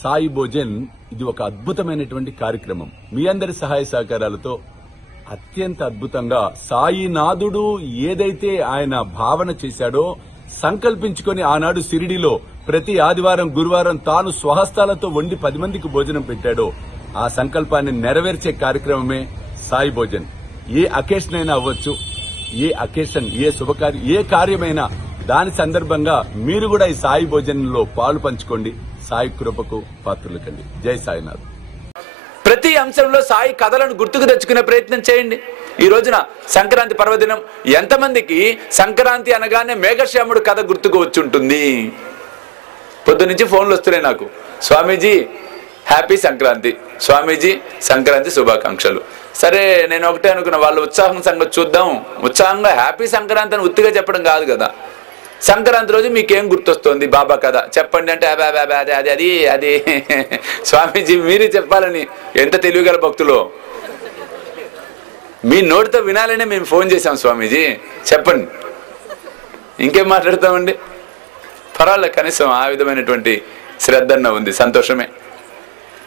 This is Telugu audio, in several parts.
సాయి భోజన్ ఇది ఒక అద్భుతమైనటువంటి కార్యక్రమం. మీ అందరి సహాయ సహకారాలతో అత్యంత అద్భుతంగా సాయినాథుడు ఏదైతే ఆయన భావన చేశాడో సంకల్పించుకొని ఆనాడు షిరిడీలో ప్రతి ఆదివారం గురువారం తాను స్వహస్తాలతో వండి 10 మందికి భోజనం పెట్టాడో ఆ సంకల్పాన్ని నెరవేర్చే కార్యక్రమమే సాయి భోజన్. ఏ అకేషన్ అయినా అవ్వచ్చు, ఏ అకేషన్, ఏ శుభకార్యం, ఏ కార్యమైనా దాని సందర్భంగా మీరు కూడా ఈ సాయి భోజనంలో పాలు పంచుకోండి. సాయి కృపకు పాత్రలు కండి. జై సాయినాథ్. ప్రతి అంశంలో సాయి కథలను గుర్తుకు తెచ్చుకునే ప్రయత్నం చేయండి. ఈ రోజున సంక్రాంతి పర్వదినం. ఎంతమందికి సంక్రాంతి అనగానే మేఘశ్యాముడు కథ గుర్తుకు వచ్చి ఉంటుంది? పొద్దునుంచి ఫోన్లు వస్తున్నాయి నాకు. స్వామీజీ హ్యాపీ సంక్రాంతి, స్వామీజీ సంక్రాంతి శుభాకాంక్షలు. సరే, నేను ఒకటే అనుకున్నా, వాళ్ళ ఉత్సాహం సంగతి చూద్దాం. ఉత్సాహంగా హ్యాపీ సంక్రాంతి అని ఉత్తిగా చెప్పడం కాదు కదా. సంక్రాంతి రోజు మీకేం గుర్తొస్తుంది బాబా కథ చెప్పండి అంటే అది అది అది స్వామీజీ మీరే చెప్పాలని. ఎంత తెలివిగల భక్తులు! మీ నోటితో వినాలనే మేము ఫోన్ చేశాం. స్వామీజీ చెప్పండి, ఇంకేం మాట్లాడతామండి? పర్వాలేదు, కనీసం ఆ విధమైనటువంటి శ్రద్ధన్న ఉంది, సంతోషమే.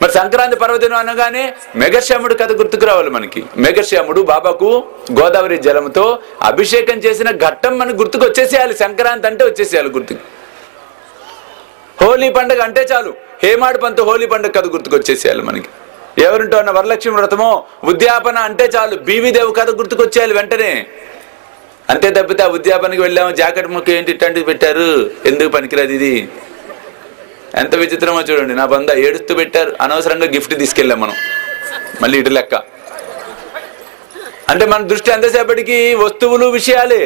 మరి సంక్రాంతి పర్వదినం అనగానే మేఘశ్యాముడు కథ గుర్తుకు రావాలి మనకి. మేఘశ్యాముడు బాబాకు గోదావరి జలంతో అభిషేకం చేసిన ఘట్టం మనకు గుర్తుకు వచ్చేసేయాలి. సంక్రాంతి అంటే వచ్చేసేయాలి గుర్తుకు. హోలీ పండుగ అంటే చాలు, హేమాడు పంతు హోలీ పండుగ కథ గుర్తుకు వచ్చేసేయాలి మనకి. ఎవరింటో అన్న వరలక్ష్మి వ్రతమో ఉద్యాపన అంటే చాలు, బీవీదేవి కథ గుర్తుకు వచ్చేయాలి వెంటనే. అంతే తప్పితే ఆ ఉద్యాపనకి వెళ్ళాము, జాకెట్ ముక్క ఏంటి ఇట్లాంటివి పెట్టారు, ఎందుకు పనికిరాదు ఇది. ఎంత విచిత్రమో చూడండి. నా బంద ఏడుస్తూ పెట్టారు, అనవసరంగా గిఫ్ట్ తీసుకెళ్ళాం మనం. మళ్ళీ ఇటు లెక్క అంటే మన దృష్టి ఎంతసేపటికి వస్తువులు విషయాలే.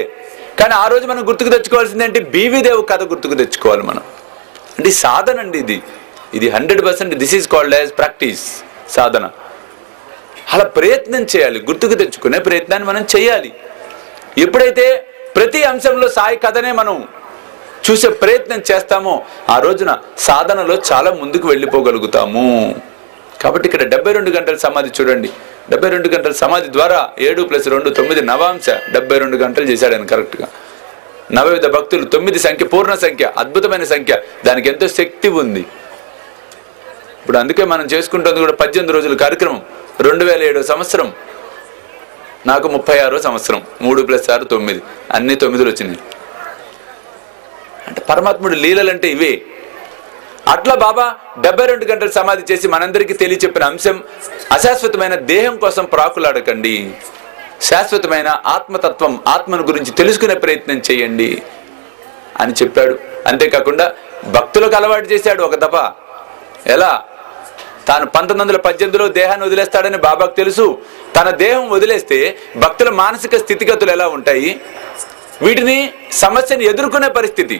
కానీ ఆ రోజు మనం గుర్తుకు తెచ్చుకోవాల్సింది ఏంటి? బీవీదేవి కథ గుర్తుకు తెచ్చుకోవాలి మనం. అంటే సాధన అండి ఇది. ఇది 100% this is called as practice, సాధన. అలా ప్రయత్నం చేయాలి, గుర్తుకు తెచ్చుకునే ప్రయత్నాన్ని మనం చేయాలి. ఎప్పుడైతే ప్రతి అంశంలో సాయి కథనే మనం చూసే ప్రయత్నం చేస్తామో ఆ రోజున సాధనలో చాలా ముందుకు వెళ్ళిపోగలుగుతాము. కాబట్టి ఇక్కడ 72 గంటల సమాధి చూడండి. 72 గంటల సమాధి ద్వారా 7 + 2 9 నవాంశ 72 గంటలు చేశాడు ఆయన కరెక్ట్గా. నవవిధ భక్తులు 9 సంఖ్య, పూర్ణ సంఖ్య, అద్భుతమైన సంఖ్య. దానికి ఎంతో శక్తి ఉంది. ఇప్పుడు అందుకే మనం చేసుకుంటుంది కూడా 18 రోజుల కార్యక్రమం. 2007 సంవత్సరం, నాకు 36వ సంవత్సరం. 3 + 6 9, అన్ని 9లు వచ్చినాయి. అంటే పరమాత్ముడు లీలలంటే ఇవే. అట్లా బాబా 72 గంటలు సమాధి చేసి మనందరికీ తెలియచెప్పిన అంశం, అశాశ్వతమైన దేహం కోసం ప్రాకులాడకండి, శాశ్వతమైన ఆత్మతత్వం, ఆత్మను గురించి తెలుసుకునే ప్రయత్నం చేయండి అని చెప్పాడు. అంతేకాకుండా భక్తులకు అలవాటు చేశాడు ఒక దఫ. ఎలా? తాను 1918లో దేహాన్ని వదిలేస్తాడని బాబాకు తెలుసు. తన దేహం వదిలేస్తే భక్తుల మానసిక స్థితిగతులు ఎలా ఉంటాయి, వీటిని సమస్యను ఎదుర్కొనే పరిస్థితి